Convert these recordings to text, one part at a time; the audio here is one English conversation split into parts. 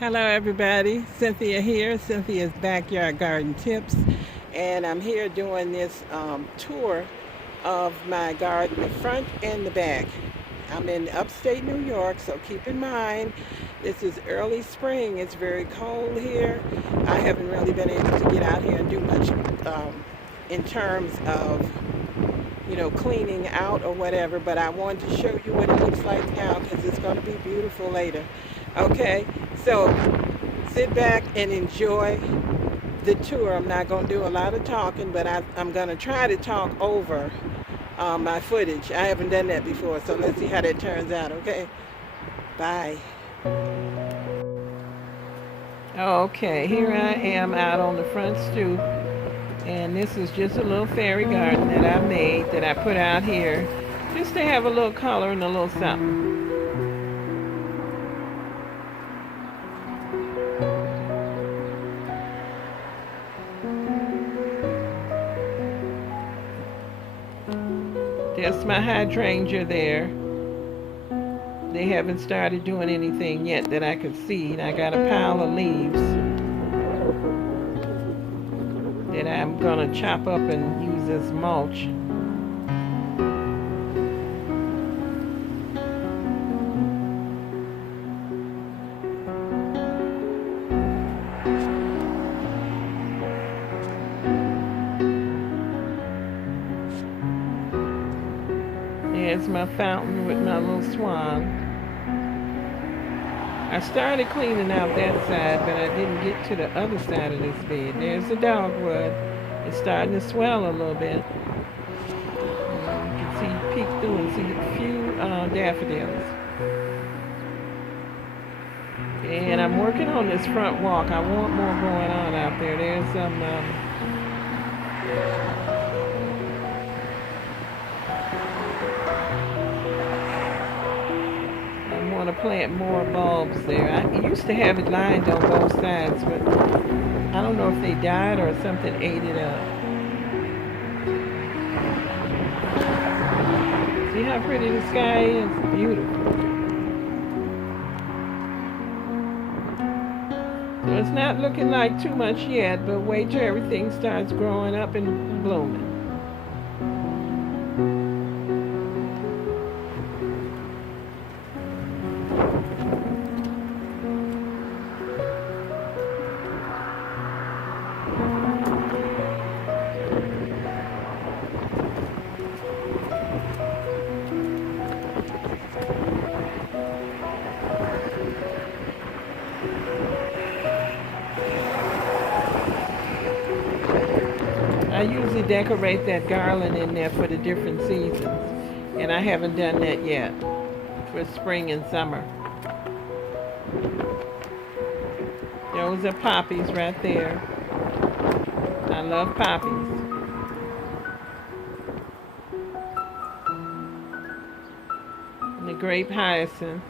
Hello, everybody. Cynthia here, Cynthia's Backyard Garden Tips. And I'm here doing this tour of my garden, the front and the back. I'm in upstate New York, so keep in mind this is early spring. It's very cold here. I haven't really been able to get out here and do much in terms of cleaning out or whatever, but I wanted to show you what it looks like now because it's going to be beautiful later. Okay, so sit back and enjoy the tour. I'm not going to do a lot of talking, but I'm going to try to talk over my footage. I haven't done that before, so let's see how that turns out, okay? Bye. Okay, here I am out on the front stoop, and this is just a little fairy garden that I made that I put out here just to have a little color and a little something. That's my hydrangea there. They haven't started doing anything yet that I could see. And I got a pile of leaves that I'm gonna chop up and use as mulch. There's my fountain with my little swan. I started cleaning out that side, but I didn't get to the other side of this bed. There's the dogwood. It's starting to swell a little bit. You can see, peek through and see a few daffodils. And I'm working on this front walk. I want more going on out there. There's some to plant more bulbs there. I used to have it lined on both sides, but I don't know if they died or something ate it up. See how pretty the sky is? Beautiful. So it's not looking like too much yet, but wait till everything starts growing up and blooming. I usually decorate that garland in there for the different seasons, and I haven't done that yet for spring and summer. Those are poppies right there. I love poppies. And the grape hyacinths.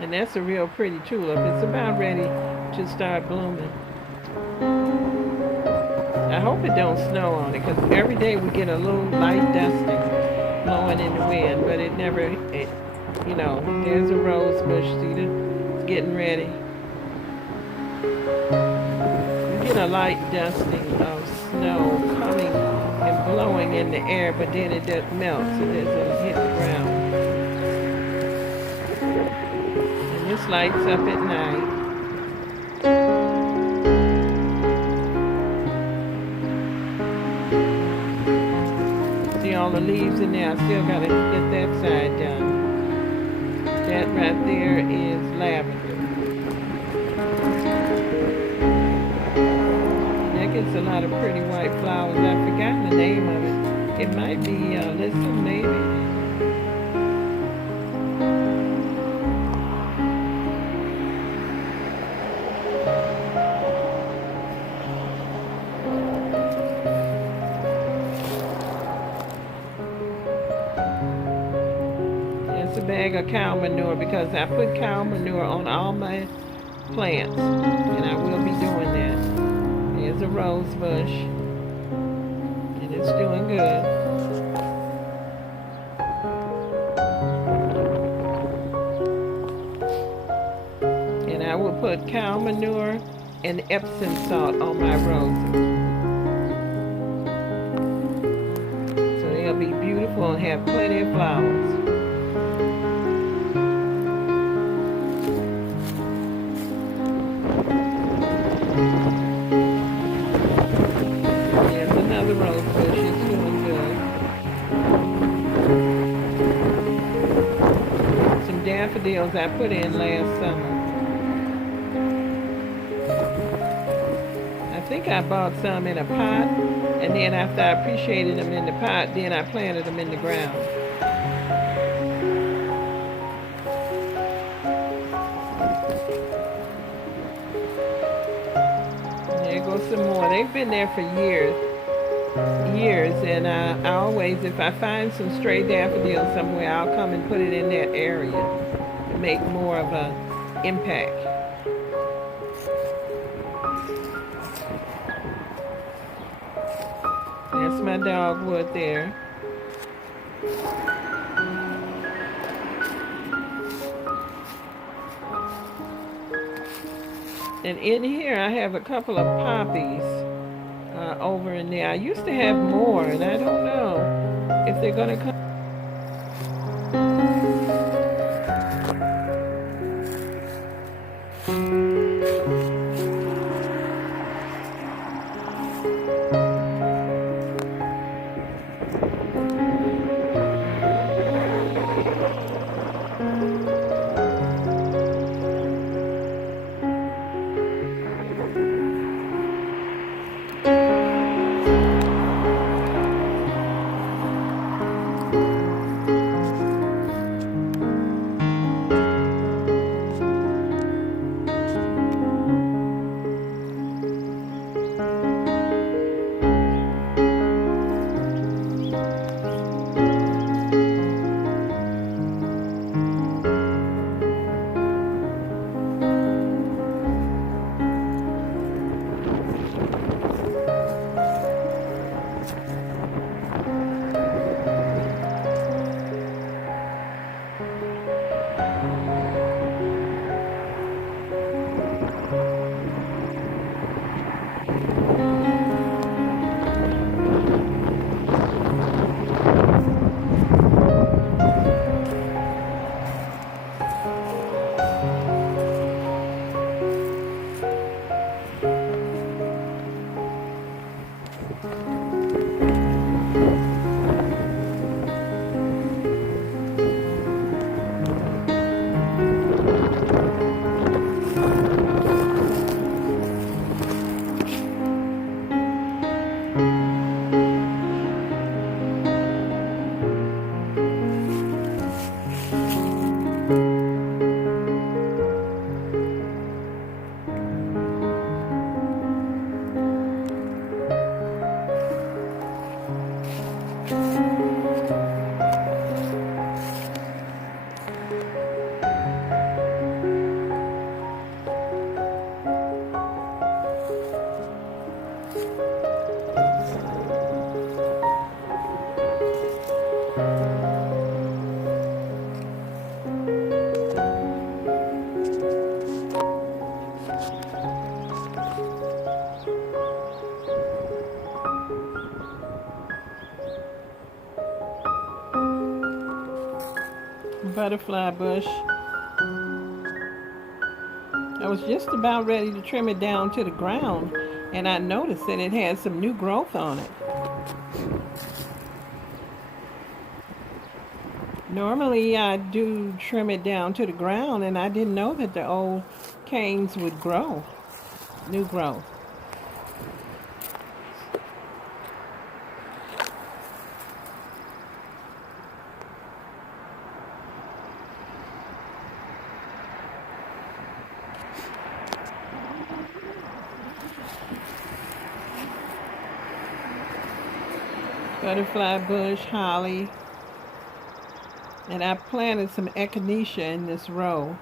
And that's a real pretty tulip. It's about ready to start blooming. I hope it don't snow on it, because every day we get a little light dusting blowing in the wind, but it never, there's a rose bush, see it's getting ready. We get a light dusting of snow coming and blowing in the air, but then it doesn't melt, so it doesn't hit the ground. This lights up at night. See all the leaves in there. I still gotta get that side done. That right there is lavender. That gets a lot of pretty white flowers. I've forgotten the name of it. It might be listen, maybe. A bag of cow manure, because I put cow manure on all my plants, and I will be doing that. Here's a rose bush, and it's doing good. put cow manure and Epsom salt on my roses. So they'll be beautiful and have plenty of flowers. There's another rose bush. It's doing good. Some daffodils I put in last summer. I think I bought some in a pot, and then after I appreciated them in the pot, then I planted them in the ground. There goes some more. They've been there for years, and I always, if I find some stray daffodils somewhere, I'll come and put it in that area to make more of an impact. That's my dogwood there. And in here I have a couple of poppies over in there. I used to have more, and I don't know if they're gonna come. Butterfly bush. I was just about ready to trim it down to the ground, and I noticed that it had some new growth on it. Normally I do trim it down to the ground, and I didn't know that the old canes would grow, new growth. Butterfly bush, holly, and I planted some echinacea in this row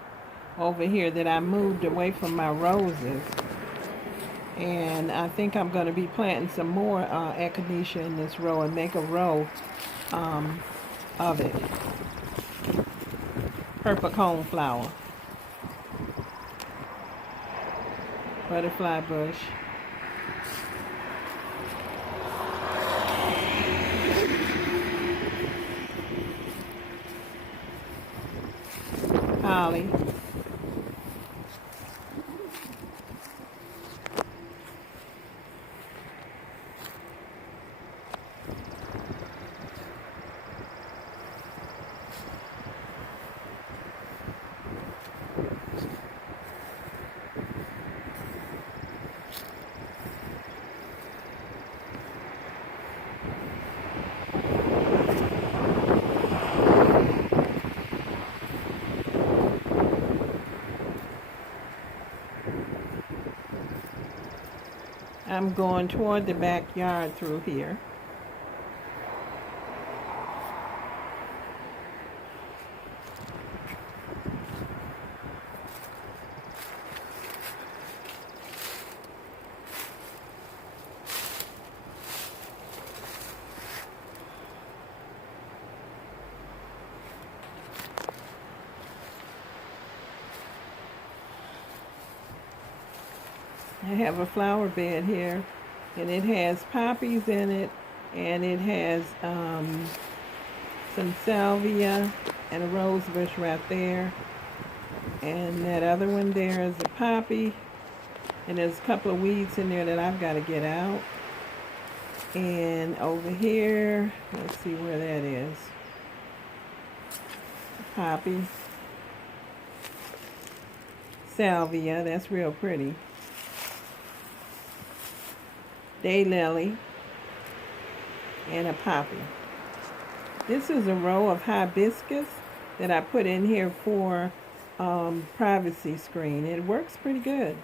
over here that I moved away from my roses, and I think I'm going to be planting some more echinacea in this row and make a row of it. Purple coneflower. butterfly bush. Holly. I'm going toward the backyard through here. I have a flower bed here, and it has poppies in it, and it has some salvia and a rose bush right there, and that other one there is a poppy, and there's a couple of weeds in there that I've got to get out. And over here, let's see where that is. Poppy, salvia, that's real pretty. Daylily, and a poppy. This is a row of hibiscus that I put in here for privacy screen. It works pretty good.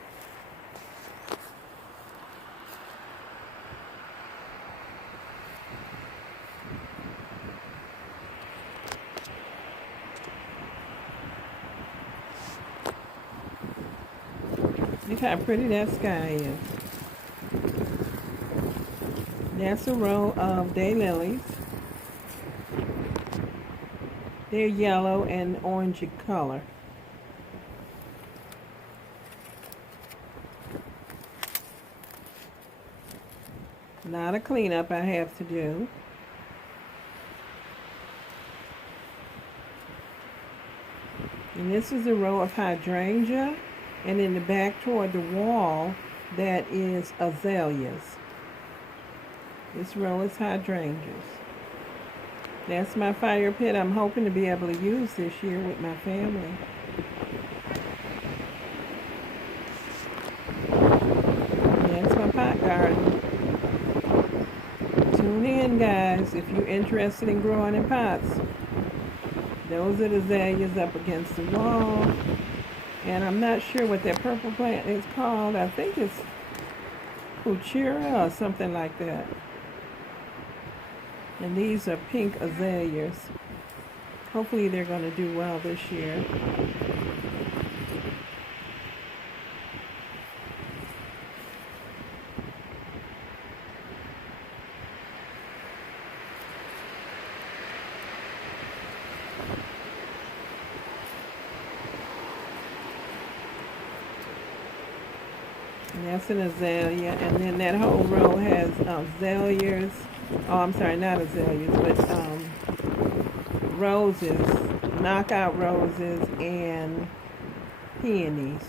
Look how pretty that sky is. That's a row of daylilies. They're yellow and orangey color. A lot of cleanup I have to do. And this is a row of hydrangea, and in the back toward the wall, that is azaleas. This row is hydrangeas. That's my fire pit I'm hoping to be able to use this year with my family. That's my pot garden. Tune in, guys, if you're interested in growing in pots. Those are the azaleas up against the wall. And I'm not sure what that purple plant is called. I think it's Puchera or something like that. And these are pink azaleas. Hopefully they're going to do well this year. And that's an azalea. And then that whole row has azaleas. Oh, I'm sorry, not azaleas, but roses, knockout roses, and peonies.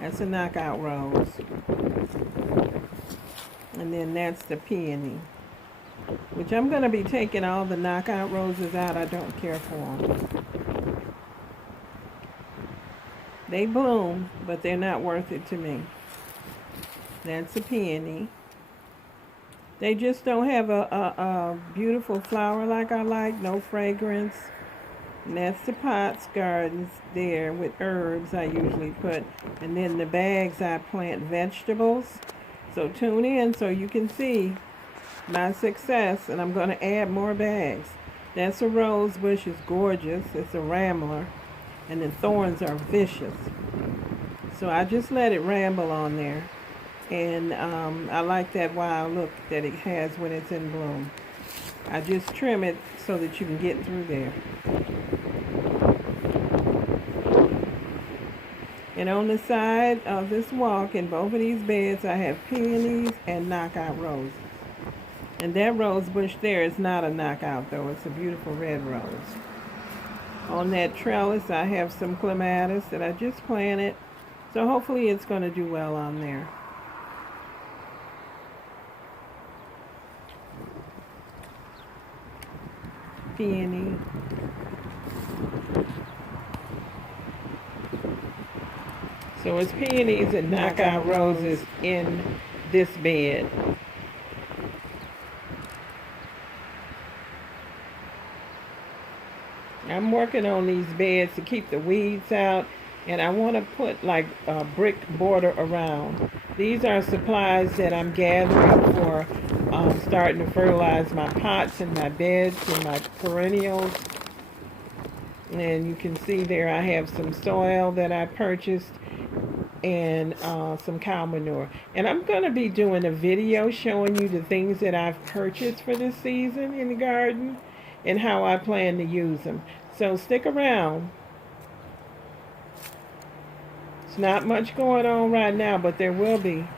That's a knockout rose. And then that's the peony, which I'm going to be taking all the knockout roses out. I don't care for them. They bloom, but they're not worth it to me. That's a peony. They just don't have a beautiful flower like I like, no fragrance. And that's the pots gardens there with herbs I usually put. And then the bags I plant vegetables. So tune in so you can see my success. And I'm going to add more bags. That's a rose bush, it's gorgeous. It's a rambler. And the thorns are vicious. So I just let it ramble on there. And I like that wild look that it has when it's in bloom. I just trim it so that you can get through there. And on the side of this walk in both of these beds, I have peonies and knockout roses. And that rose bush there is not a knockout though, it's a beautiful red rose. On that trellis, I have some clematis that I just planted. So hopefully it's going to do well on there. Peony. So it's peonies and knockout roses in this bed. I'm working on these beds to keep the weeds out, and I want to put like a brick border around. These are supplies that I'm gathering for starting to fertilize my pots and my beds and my perennials. And you can see there I have some soil that I purchased and some cow manure. And I'm going to be doing a video showing you the things that I've purchased for this season in the garden and how I plan to use them. So stick around. It's not much going on right now, but there will be.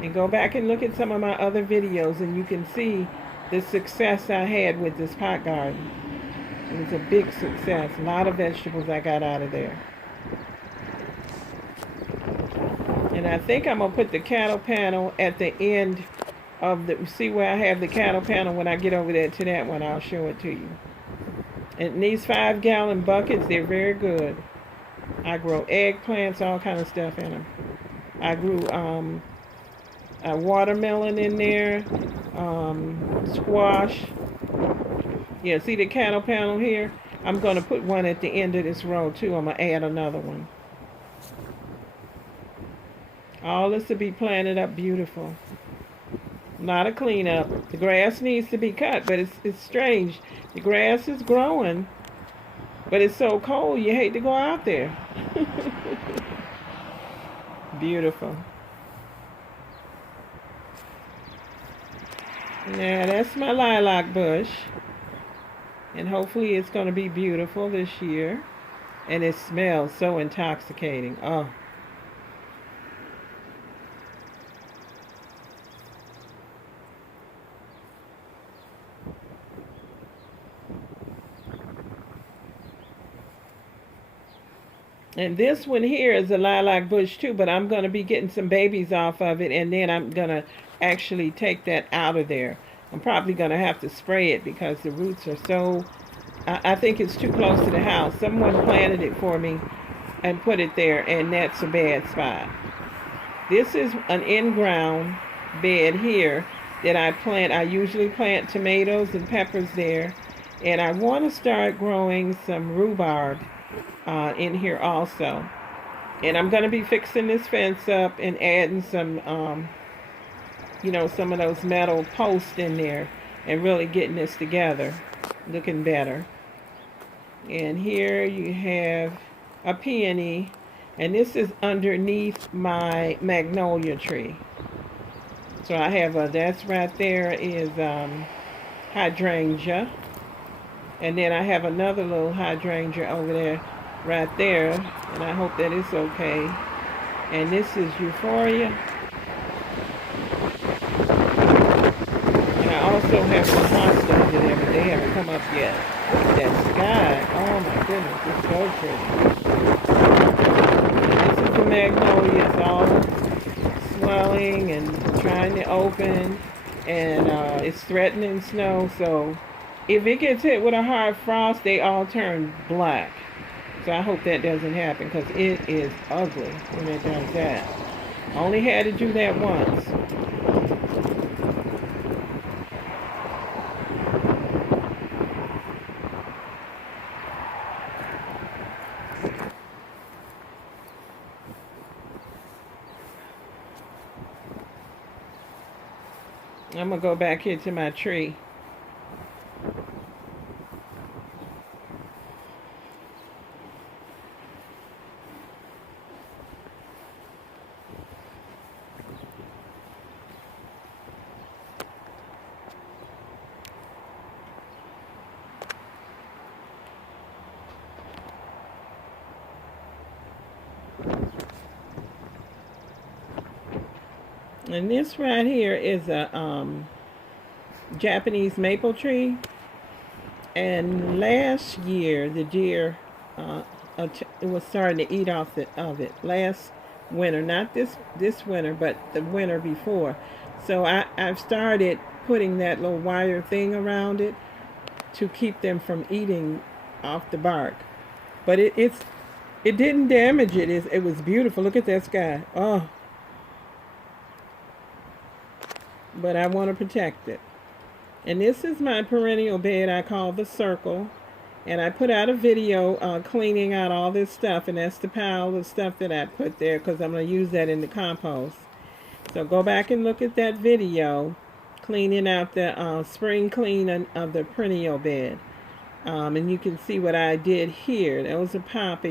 And go back and look at some of my other videos and you can see the success I had with this pot garden. It was a big success. A lot of vegetables I got out of there. And I think I'm going to put the cattle panel at the end of the, see where I have the cattle panel. When I get over there to that one, I'll show it to you. And these 5-gallon buckets, they're very good. I grow eggplants, all kind of stuff in them. I grew a watermelon in there, squash. Yeah, see the cattle panel here? I'm going to put one at the end of this row too. I'm going to add another one. All this to be planted up beautiful. A lot of cleanup. The grass needs to be cut, but it's strange. The grass is growing, but it's so cold you hate to go out there. Beautiful. Now that's my lilac bush. And hopefully it's going to be beautiful this year. And it smells so intoxicating. Oh. And this one here is a lilac bush too, but I'm going to be getting some babies off of it, and then I'm going to actually take that out of there. I'm probably going to have to spray it because the roots are so, I think it's too close to the house. Someone planted it for me and put it there, and that's a bad spot. This is an in-ground bed here that I plant. I usually plant tomatoes and peppers there, and I want to start growing some rhubarb in here also. And I'm going to be fixing this fence up and adding some, you know, some of those metal posts in there and really getting this together, looking better. And here you have a peony, and this is underneath my magnolia tree. So I have a, that's right there is hydrangea. And then I have another little hydrangea over there, right there, and I hope that it's okay. And this is euphorbia. And I also have some hosta over there, but they haven't come up yet. That sky, oh my goodness, it's so pretty. And this is the magnolia, it's all swelling and trying to open, and it's threatening snow, so if it gets hit with a hard frost, they all turn black. So I hope that doesn't happen because it is ugly when it does that. I only had to do that once. I'm going to go back here to my tree. And this right here is a Japanese maple tree. And last year, the deer, it was starting to eat off of it. Last winter, not this winter, but the winter before. So I've started putting that little wire thing around it to keep them from eating off the bark. But it didn't damage it. It was beautiful. Look at that sky. Oh, but I want to protect it. And this is my perennial bed I call the circle. And I put out a video cleaning out all this stuff, and that's the pile of stuff that I put there because I'm going to use that in the compost. So go back and look at that video cleaning out the spring clean of the perennial bed. And you can see what I did here. That was a poppy.